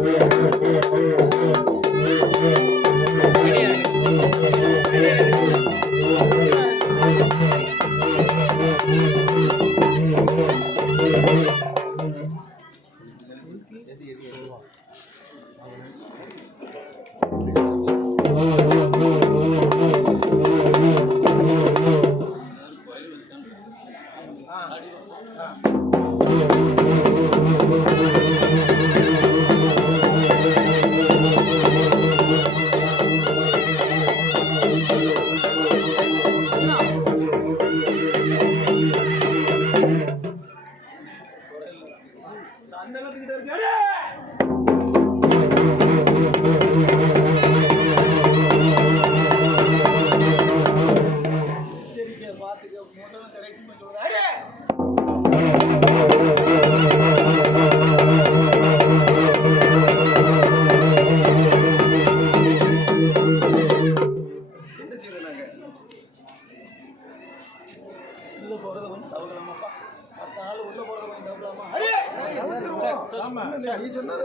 என்ன கொஞ்சம் தவறலாமாப்பா மற்ற ஆள் உள்ள போறத கொஞ்சம் தவறலாமா அடே ஆமா. நீ சொன்னது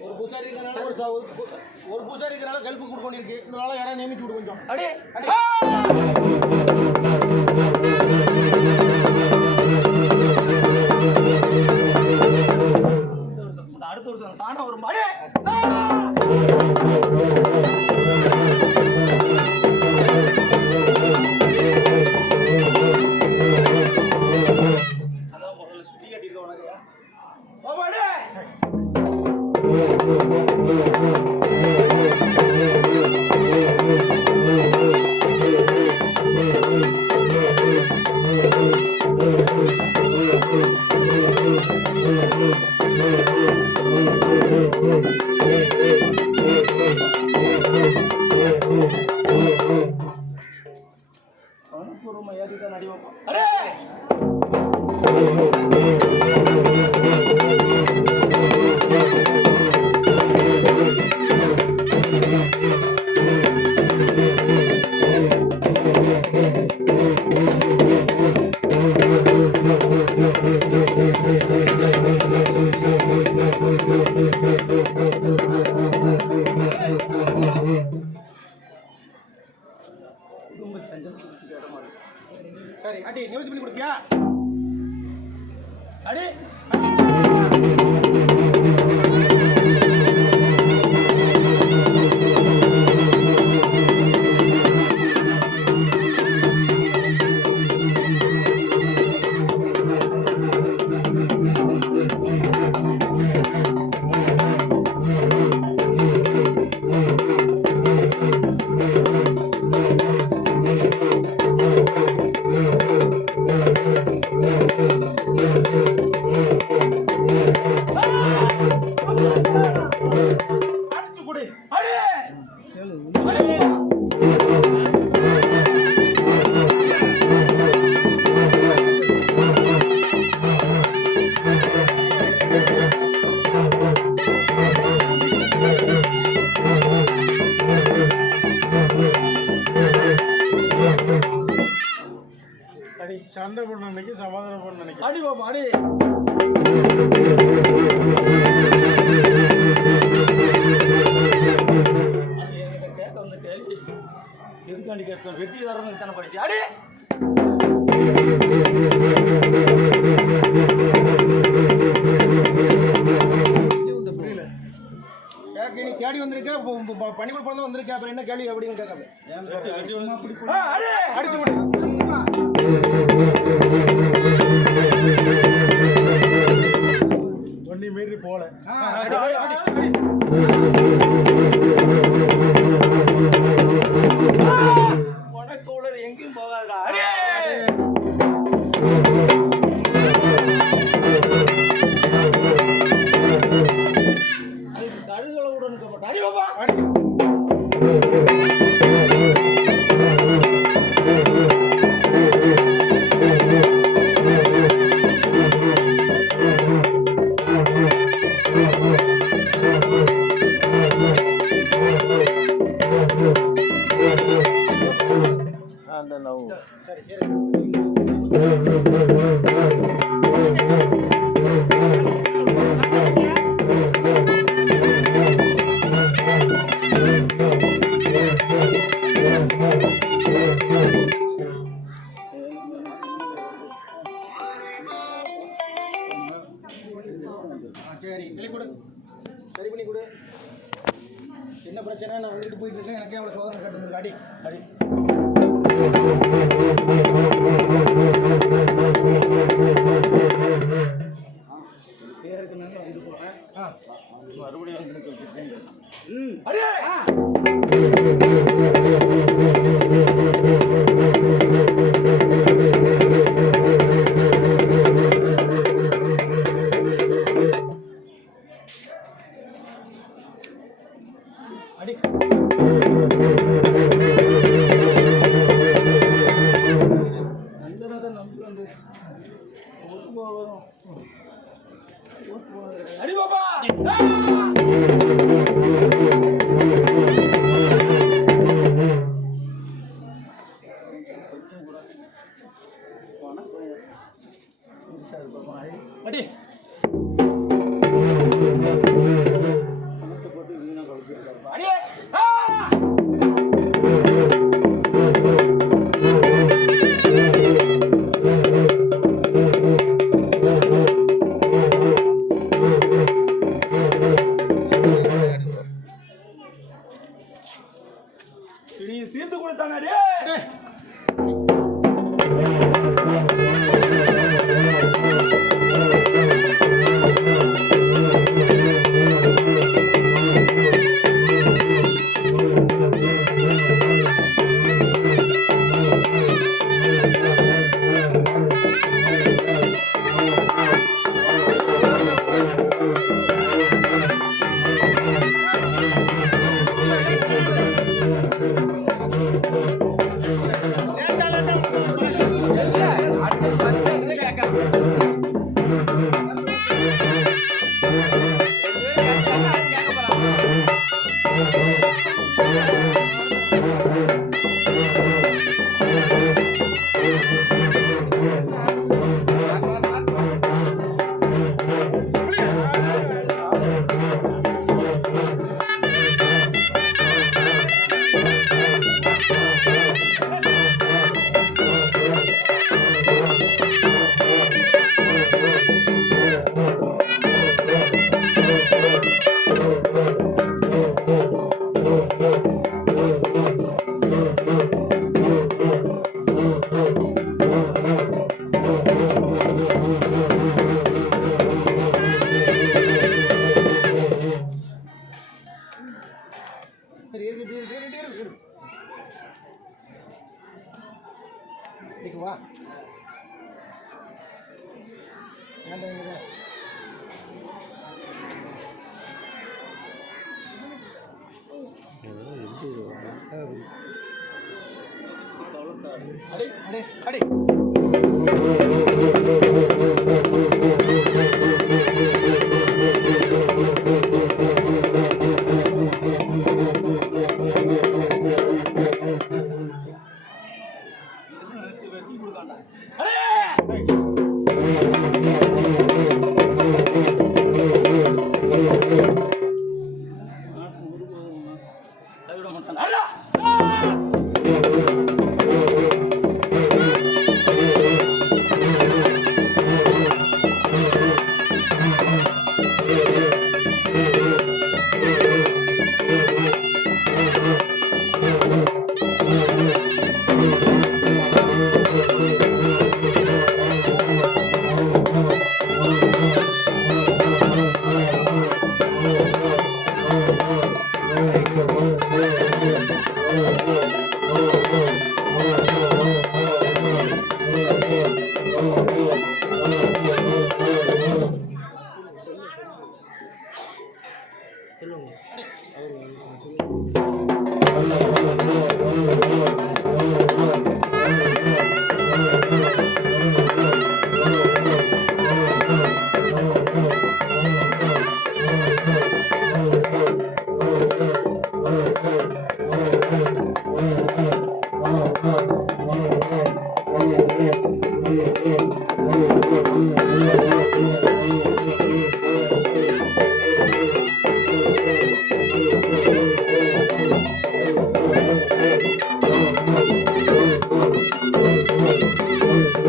ஒரு பூசாரி இருக்கிறனால ஒரு சா- ஒரு பூ- ஒரு பூசாரி இருக்கிறனால கல்ப்பு கொடுக்க இருக்கு. இதனால யாராவது நியமிச்சு விடு கொஞ்சம். அடே அடே பாபா அடே மனப்பூர்வமா ஏத்திதான் அடிவோம் சண்டை பண்ண அன்னைக்கு சமாதானம் பண்ண அன்னைக்கு. அடி பாப்பா அடி. எதுக்காண்டி கேட்பேன் வெற்றிதாரனுக்கு தானே படிச்சு? அடி. நீ கேடி வந்திருக்க? பனிக்குள் பிறந்து வந்திருக்க? அப்புறம் என்ன கேள்வி. அப்படின்னு கேட்கறேன் அடிச்சு விடு ஒன்னி மீறி போல Oh சரி கிளி கொடு. சரி பண்ணி கொடு. என்ன பிரச்சனை? நான் உங்ககிட்ட போயிட்டு இருக்கேன். எனக்கே அவ்வளோ சோதனை கட்டுங்க அடி. அடி. மறுபடியும் வரும். அடி பாப்பா! அடே அடே அடே Hey!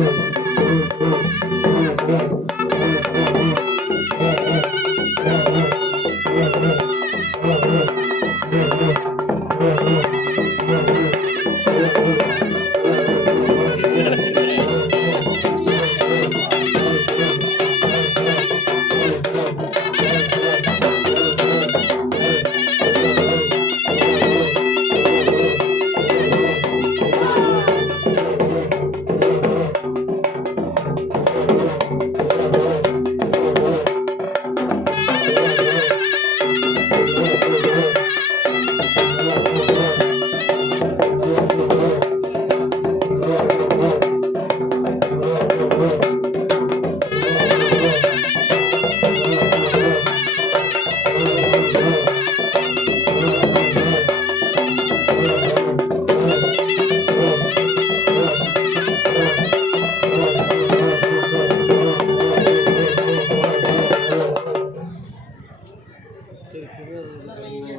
Oh, oh, oh, oh, oh.